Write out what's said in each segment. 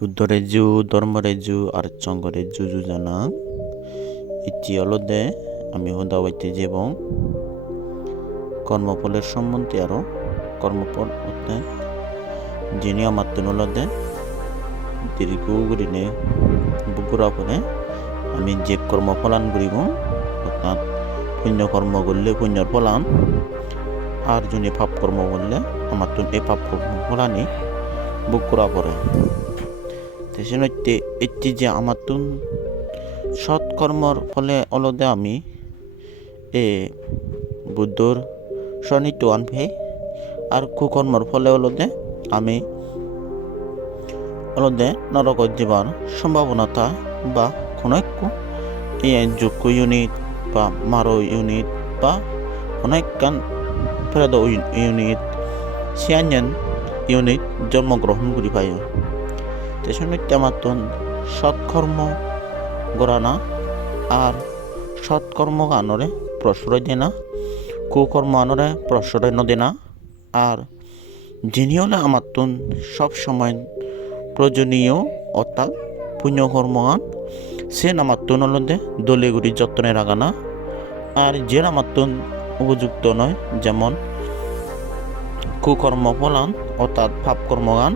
বুদ্ধ রেজু ধর্ম রেজু আর চঙ্গ রেজু যোজনা ইতি অলদে আমি হদাওয়াইতে যেব। কর্মফলের সম্বন্ধে আরও কর্মফল হতে। যিনি আমার তুলদে দীর্ঘ গুড়িনে বুকুরা পরে আমি যে কর্মফলান করিব, অর্থাৎ পুণ্য কর্ম করলে পুণ্যর ফলান আর যিনি পাপ কর্ম করলে আমার তো এই পাপ কর্ম ফলানি বুকুরা পরে পড়ে তেসনৈতে এটি যে আমার তুন সৎকর্মর ফলে অলদে আমি এ বুদ্ধর স্বনিত্য আনফে, আর কুকর্মর ফলে অলদে আমি অলদে নরক যাবার সম্ভাবনাটা বা কোনো একটু যোগ্য ইউনিট বা মারো ইউনিট বা কোনো একখান ফেরদ ইউনিট সিয়াঞ্জন ইউনিট জন্মগ্রহণ করি পাই তেসনৈতে আমার তুন সৎকর্ম গড়ানা আর সৎকর্ম আনরে প্রশ্রয় দেনা, কুকর্ম আনরে প্রশ্রয় নদেনা আর যিনি হলে আমার তুন সব সময় প্রয়োজনীয় অর্থাৎ পুণ্যকর্মগান সে আমার তুন হলদে দলীয়গুড়ি যত্নে রাগানা আর যে আমার তুন উপযুক্ত নয়, যেমন কুকর্ম ফলান অর্থাৎ পাপ কর্মগান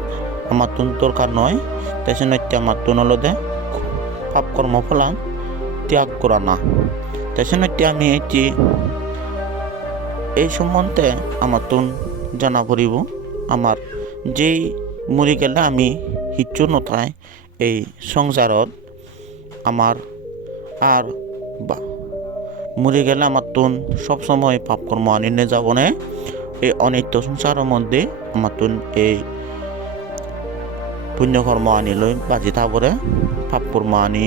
আমার তুন দরকার নয়। তেসে নৈতে আমার তুন হলদে পাপ কর্ম ফলান ত্যাগ করা না। তেসে আমি এটি এই সম্বন্ধে আমার তুন জানা পড়িব আমার যেই মরি গেলে আমি হিচ্ছু নথায় এই সংসারত আমার আর বা মরি গেলে আমার তুন সবসময় পাপ কর্ম আনি নে এই অনিত্য সংসারের মধ্যে আমার তুন এই পুণ্যকর্ম আনি লৈ বাজি থাকরে পাপ কর্ম আনি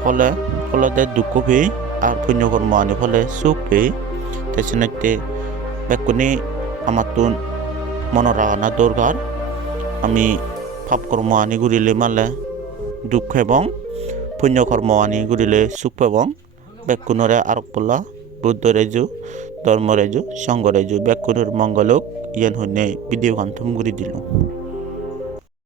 ফলে, ফলতে দুঃখ পেয়ে আর পুণ্যকর্ম আনি ফলে সুখ পেয়ে তেসিনতে বেকুনি আমার তুন মনে রাখানা দরকার আমি পাপকর্ম আনি ঘুরিলে মালে দুঃখ এবং পুণ্যকর্ম আনি ঘুরিলে সুখ এবং বেকুনরে আরক পলা বুদ্ধ রেজু ধর্ম রেজু সংঘ রেজু বেকুনের মঙ্গলক ইয়ান হইনে ভিডিও গান থুম ঘুরি দিল।